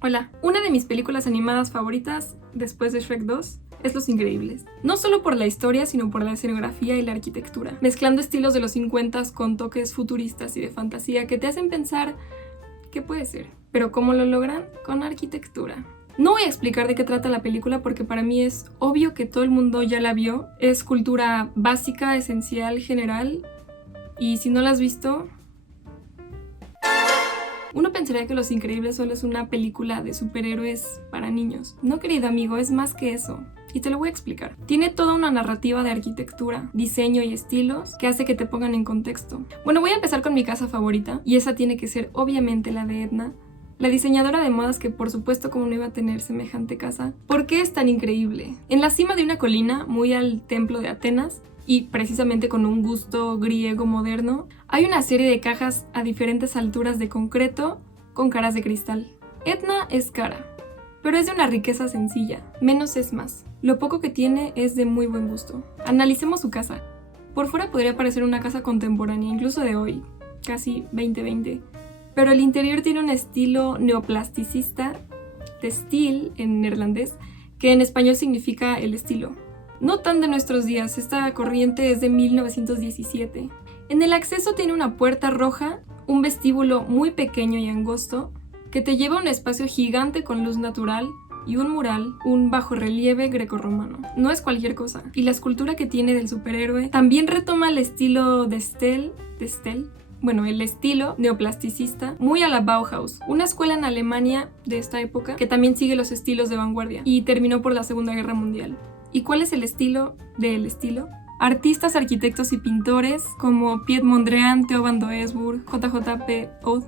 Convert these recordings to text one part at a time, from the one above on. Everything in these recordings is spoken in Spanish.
Hola, una de mis películas animadas favoritas, después de Shrek 2, es Los Increíbles. No solo por la historia, sino por la escenografía y la arquitectura, mezclando estilos de los 50s con toques futuristas y de fantasía que te hacen pensar qué puede ser. Pero ¿cómo lo logran? Con arquitectura. No voy a explicar de qué trata la película porque para mí es obvio que todo el mundo ya la vio. Es cultura básica, esencial, general, y si no la has visto... Uno pensaría que Los Increíbles solo es una película de superhéroes para niños. No, querido amigo, es más que eso. Y te lo voy a explicar. Tiene toda una narrativa de arquitectura, diseño y estilos que hace que te pongan en contexto. Bueno, voy a empezar con mi casa favorita, y esa tiene que ser obviamente la de Edna, la diseñadora de modas que por supuesto como no iba a tener semejante casa. ¿Por qué es tan increíble? En la cima de una colina, muy al templo de Atenas, y precisamente con un gusto griego moderno, hay una serie de cajas a diferentes alturas de concreto con caras de cristal. Edna es cara, pero es de una riqueza sencilla, menos es más. Lo poco que tiene es de muy buen gusto. Analicemos su casa. Por fuera podría parecer una casa contemporánea, incluso de hoy, casi 2020, pero el interior tiene un estilo neoplasticista, de stil en neerlandés, que en español significa el estilo. No tan de nuestros días, esta corriente es de 1917. En el acceso tiene una puerta roja, un vestíbulo muy pequeño y angosto, que te lleva a un espacio gigante con luz natural y un mural, un bajorrelieve grecorromano. No es cualquier cosa. Y la escultura que tiene del superhéroe también retoma el estilo de Stel, el estilo neoplasticista, muy a la Bauhaus, una escuela en Alemania de esta época que también sigue los estilos de vanguardia y terminó por la Segunda Guerra Mundial. ¿Y cuál es el estilo del estilo? Artistas, arquitectos y pintores como Piet Mondrian, Theo van Doesburg, JJP Oud,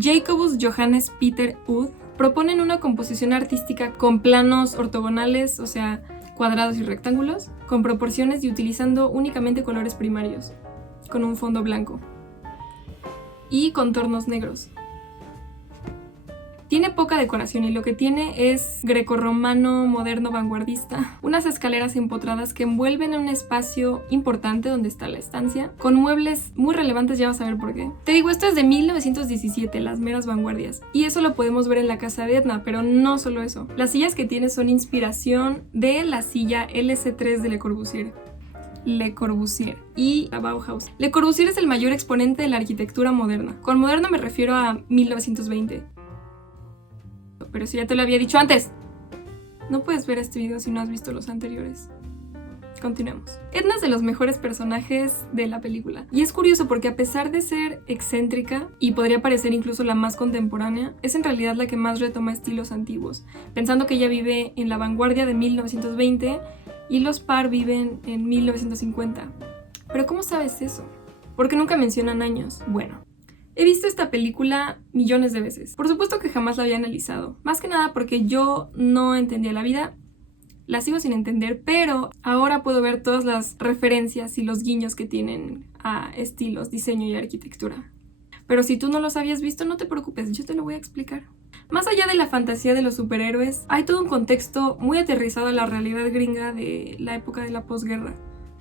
Jacobus Johannes Peter Oud, proponen una composición artística con planos ortogonales, o sea, cuadrados y rectángulos, con proporciones y utilizando únicamente colores primarios, con un fondo blanco y contornos negros. Tiene poca decoración y lo que tiene es grecorromano moderno vanguardista. Unas escaleras empotradas que envuelven en un espacio importante donde está la estancia, con muebles muy relevantes, ya vas a ver por qué. Te digo, esto es de 1917, las meras vanguardias. Y eso lo podemos ver en la casa de Edna, pero no solo eso. Las sillas que tiene son inspiración de la silla LC3 de Le Corbusier. Le Corbusier y la Bauhaus. Le Corbusier es el mayor exponente de la arquitectura moderna. Con moderno me refiero a 1920. Pero eso ya te lo había dicho antes. No puedes ver este video si no has visto los anteriores. Continuemos. Edna es de los mejores personajes de la película. Y es curioso porque a pesar de ser excéntrica, y podría parecer incluso la más contemporánea, es en realidad la que más retoma estilos antiguos, pensando que ella vive en la vanguardia de 1920 y los Parr viven en 1950. ¿Pero cómo sabes eso? ¿Por qué nunca mencionan años? Bueno, he visto esta película millones de veces. Por supuesto que jamás la había analizado. Más que nada porque yo no entendía la vida. La sigo sin entender, pero ahora puedo ver todas las referencias y los guiños que tienen a estilos, diseño y arquitectura. Pero si tú no los habías visto, no te preocupes, yo te lo voy a explicar. Más allá de la fantasía de los superhéroes, hay todo un contexto muy aterrizado a la realidad gringa de la época de la posguerra.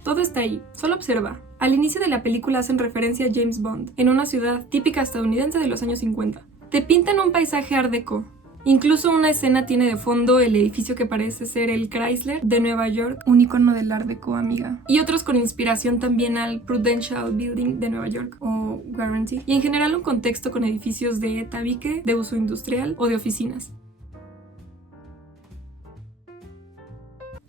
Todo está ahí, solo observa. Al inicio de la película hacen referencia a James Bond, en una ciudad típica estadounidense de los años 50. Te pintan un paisaje art deco. Incluso una escena tiene de fondo el edificio que parece ser el Chrysler de Nueva York, un icono del art deco, amiga. Y otros con inspiración también al Prudential Building de Nueva York, o Guarantee. Y en general un contexto con edificios de tabique, de uso industrial o de oficinas.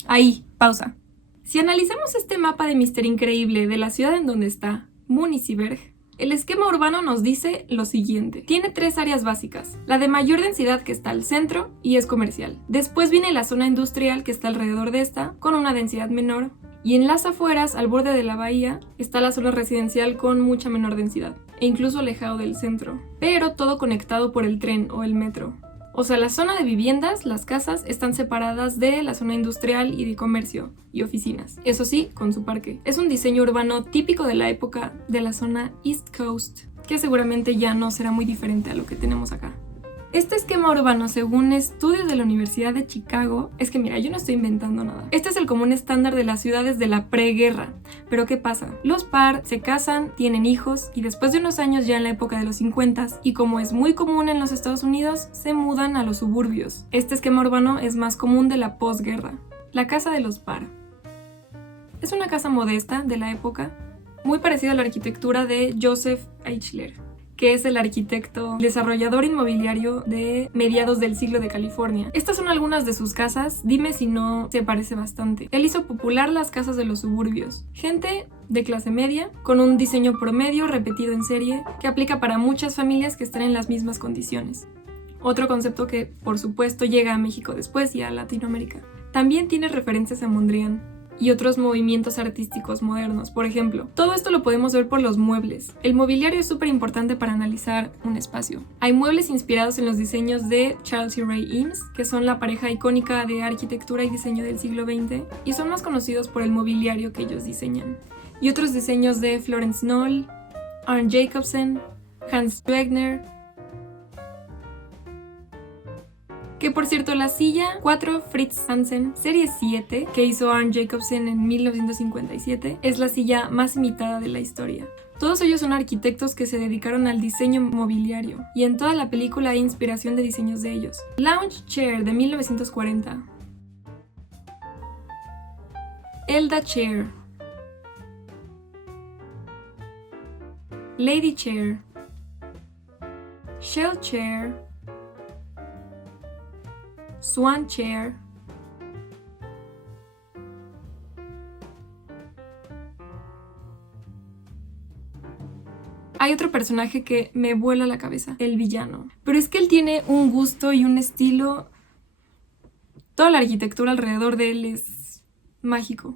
Ahí, pausa. Si analizamos este mapa de Mr. Increíble de la ciudad en donde está, Municyberg, el esquema urbano nos dice lo siguiente. Tiene 3 áreas básicas. La de mayor densidad que está al centro y es comercial. Después viene la zona industrial que está alrededor de esta, con una densidad menor. Y en las afueras, al borde de la bahía, está la zona residencial con mucha menor densidad, e incluso alejado del centro. Pero todo conectado por el tren o el metro. O sea, la zona de viviendas, las casas, están separadas de la zona industrial y de comercio y oficinas. Eso sí, con su parque. Es un diseño urbano típico de la época de la zona East Coast, que seguramente ya no será muy diferente a lo que tenemos acá. Este esquema urbano, según estudios de la Universidad de Chicago, es que mira, yo no estoy inventando nada. Este es el común estándar de las ciudades de la preguerra. Pero ¿qué pasa? Los par se casan, tienen hijos y después de unos años, ya en la época de los 50, y como es muy común en los Estados Unidos, se mudan a los suburbios. Este esquema urbano es más común de la posguerra. La casa de los par. Es una casa modesta de la época, muy parecida a la arquitectura de Joseph Eichler, que es el arquitecto desarrollador inmobiliario de mediados del siglo de California. Estas son algunas de sus casas, dime si no se parece bastante. Él hizo popular las casas de los suburbios. Gente de clase media, con un diseño promedio repetido en serie, que aplica para muchas familias que están en las mismas condiciones. Otro concepto que, por supuesto, llega a México después y a Latinoamérica. También tiene referencias a Mondrian y otros movimientos artísticos modernos. Por ejemplo, todo esto lo podemos ver por los muebles. El mobiliario es súper importante para analizar un espacio. Hay muebles inspirados en los diseños de Charles y Ray Eames, que son la pareja icónica de arquitectura y diseño del siglo XX, y son más conocidos por el mobiliario que ellos diseñan. Y otros diseños de Florence Knoll, Arne Jacobsen, Hans Wegner. Que por cierto, la silla 4 Fritz Hansen Serie 7, que hizo Arne Jacobsen en 1957, es la silla más imitada de la historia. Todos ellos son arquitectos que se dedicaron al diseño mobiliario, y en toda la película hay inspiración de diseños de ellos. Lounge Chair de 1940. Elda Chair. Lady Chair. Shell Chair. Swan Chair. Hay otro personaje que me vuela la cabeza, el villano. Pero es que él tiene un gusto y un estilo. Toda la arquitectura alrededor de él es mágico.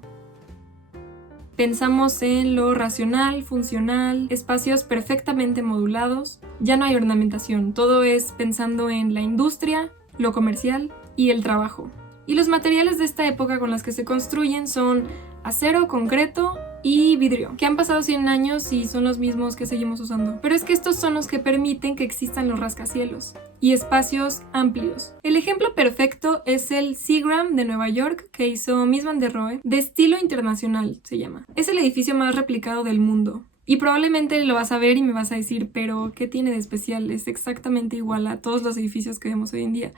Pensamos en lo racional, funcional, espacios perfectamente modulados. Ya no hay ornamentación, todo es pensando en la industria, lo comercial y el trabajo. Y los materiales de esta época con los que se construyen son acero, concreto y vidrio, que han pasado 100 años y son los mismos que seguimos usando. Pero es que estos son los que permiten que existan los rascacielos y espacios amplios. El ejemplo perfecto es el Seagram de Nueva York que hizo Mies van der Rohe, de estilo internacional se llama. Es el edificio más replicado del mundo. Y probablemente lo vas a ver y me vas a decir, pero ¿qué tiene de especial? Es exactamente igual a todos los edificios que vemos hoy en día.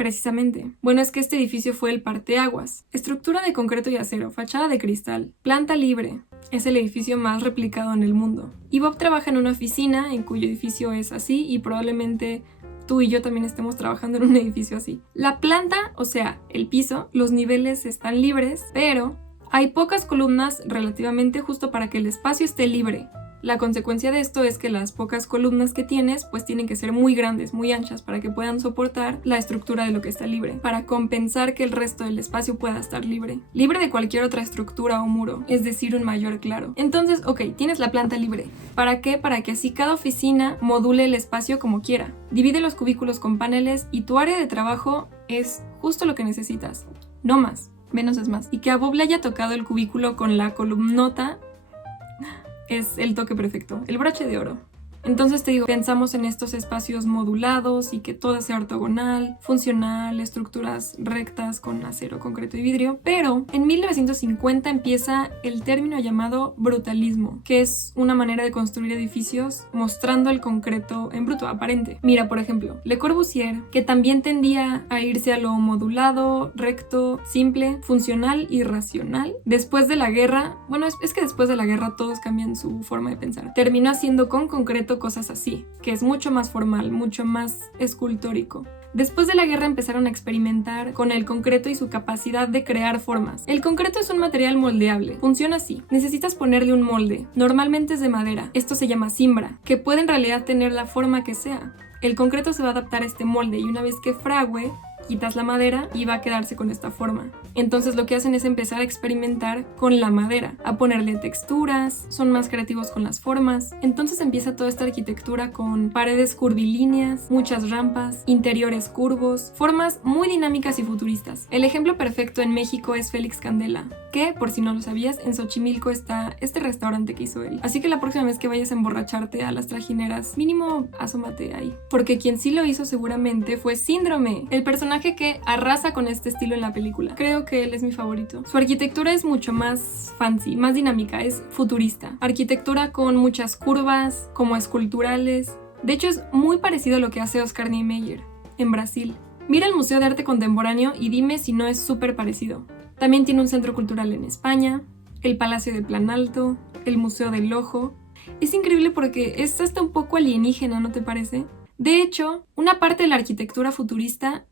Precisamente. Bueno, es que este edificio fue el parteaguas. Estructura de concreto y acero, fachada de cristal, planta libre. Es el edificio más replicado en el mundo. Y Bob trabaja en una oficina en cuyo edificio es así y probablemente tú y yo también estemos trabajando en un edificio así. La planta, o sea, el piso, los niveles están libres, pero hay pocas columnas relativamente justo para que el espacio esté libre. La consecuencia de esto es que las pocas columnas que tienes pues tienen que ser muy grandes, muy anchas para que puedan soportar la estructura de lo que está libre, para compensar que el resto del espacio pueda estar libre de cualquier otra estructura o muro, es decir, un mayor claro. Entonces, ok, tienes la planta libre. ¿Para qué? Para que así cada oficina module el espacio como quiera. Divide los cubículos con paneles y tu área de trabajo es justo lo que necesitas, no más. Menos es más. Y que a Bob le haya tocado el cubículo con la columnota es el toque perfecto, el broche de oro. Entonces te digo, pensamos en estos espacios modulados y que todo sea ortogonal, funcional, estructuras rectas con acero, concreto y vidrio. Pero en 1950 empieza el término llamado brutalismo, que es una manera de construir edificios mostrando el concreto en bruto, aparente. Mira, por ejemplo, Le Corbusier, que también tendía a irse a lo modulado, recto, simple, funcional y racional. Después de la guerra, bueno, es que después de la guerra todos cambian su forma de pensar. Terminó haciendo con concreto cosas así, que es mucho más formal, mucho más escultórico. Después de la guerra empezaron a experimentar con el concreto y su capacidad de crear formas. El concreto es un material moldeable, funciona así. Necesitas ponerle un molde, normalmente es de madera, esto se llama cimbra, que puede en realidad tener la forma que sea. El concreto se va a adaptar a este molde y una vez que frague, quitas la madera y va a quedarse con esta forma. Entonces lo que hacen es empezar a experimentar con la madera, a ponerle texturas, son más creativos con las formas. Entonces empieza toda esta arquitectura con paredes curvilíneas, muchas rampas, interiores curvos, formas muy dinámicas y futuristas. El ejemplo perfecto en México es Félix Candela, que, por si no lo sabías, en Xochimilco está este restaurante que hizo él. Así que la próxima vez que vayas a emborracharte a las trajineras, mínimo asómate ahí. Porque quien sí lo hizo seguramente fue Síndrome, el personaje que arrasa con este estilo en la película. Creo que él es mi favorito. Su arquitectura es mucho más fancy, más dinámica, es futurista. Arquitectura con muchas curvas, como esculturales. De hecho, es muy parecido a lo que hace Oscar Niemeyer en Brasil. Mira el Museo de Arte Contemporáneo y dime si no es súper parecido. También tiene un centro cultural en España, el Palacio de Planalto, el Museo del Ojo. Es increíble porque es hasta un poco alienígena, ¿no te parece? De hecho, una parte de la arquitectura futurista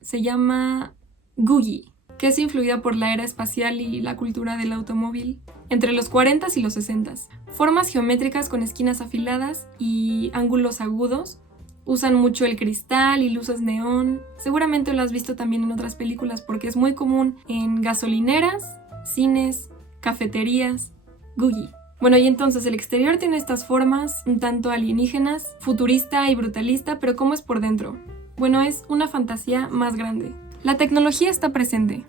se llama Googie, que es influida por la era espacial y la cultura del automóvil entre los 40s y los 60s. Formas geométricas con esquinas afiladas y ángulos agudos. Usan mucho el cristal y luces neón. Seguramente lo has visto también en otras películas porque es muy común en gasolineras, cines, cafeterías. Googie. Bueno, y entonces el exterior tiene estas formas un tanto alienígenas, futurista y brutalista, pero ¿cómo es por dentro? Bueno, es una fantasía más grande. La tecnología está presente.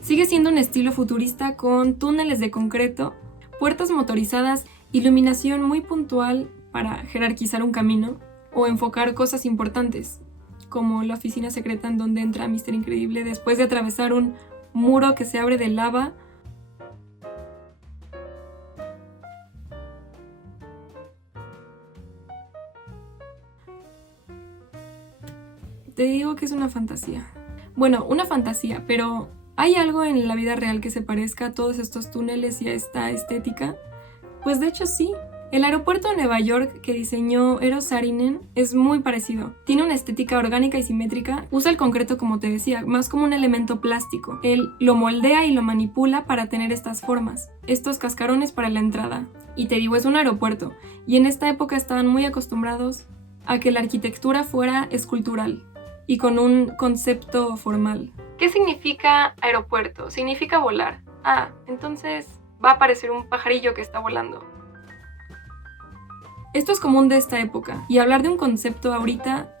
Sigue siendo un estilo futurista con túneles de concreto, puertas motorizadas, iluminación muy puntual para jerarquizar un camino o enfocar cosas importantes, como la oficina secreta en donde entra Mr. Increíble después de atravesar un muro que se abre de lava. Te digo que es una fantasía. Bueno, una fantasía, pero ¿hay algo en la vida real que se parezca a todos estos túneles y a esta estética? Pues de hecho sí. El aeropuerto de Nueva York que diseñó Eero Saarinen es muy parecido. Tiene una estética orgánica y simétrica. Usa el concreto, como te decía, más como un elemento plástico. Él lo moldea y lo manipula para tener estas formas, estos cascarones para la entrada. Y te digo, es un aeropuerto. Y en esta época estaban muy acostumbrados a que la arquitectura fuera escultural y con un concepto formal. ¿Qué significa aeropuerto? Significa volar. Ah, entonces va a aparecer un pajarillo que está volando. Esto es común de esta época, y hablar de un concepto ahorita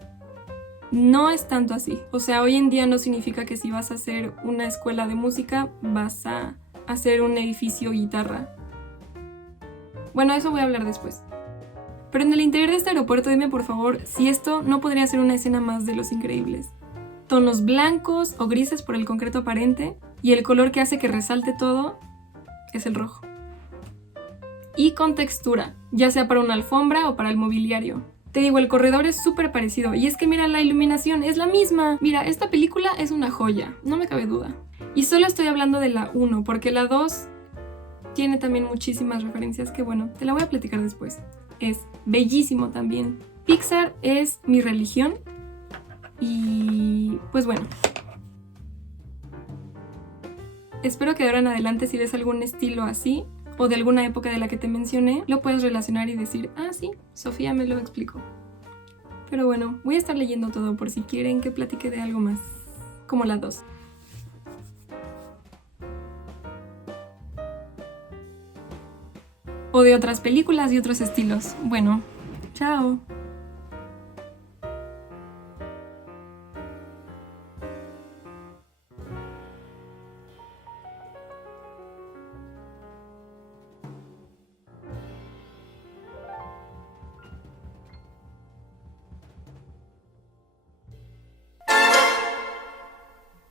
no es tanto así. O sea, hoy en día no significa que si vas a hacer una escuela de música vas a hacer un edificio guitarra. Bueno, eso voy a hablar después. Pero en el interior de este aeropuerto dime por favor si esto no podría ser una escena más de Los Increíbles. Tonos blancos o grises por el concreto aparente, y el color que hace que resalte todo es el rojo. Y con textura, ya sea para una alfombra o para el mobiliario. Te digo, el corredor es súper parecido, y es que mira, la iluminación es la misma. Mira, esta película es una joya, no me cabe duda. Y solo estoy hablando de la 1, porque la 2 tiene también muchísimas referencias que bueno, te la voy a platicar después. Es bellísimo también. Pixar es mi religión. Y pues bueno. Espero que de ahora en adelante si ves algún estilo así, o de alguna época de la que te mencioné, lo puedes relacionar y decir, ah sí, Sofía me lo explicó. Pero bueno, voy a estar leyendo todo por si quieren que platique de algo más, como la 2. O de otras películas y otros estilos. Bueno, chao.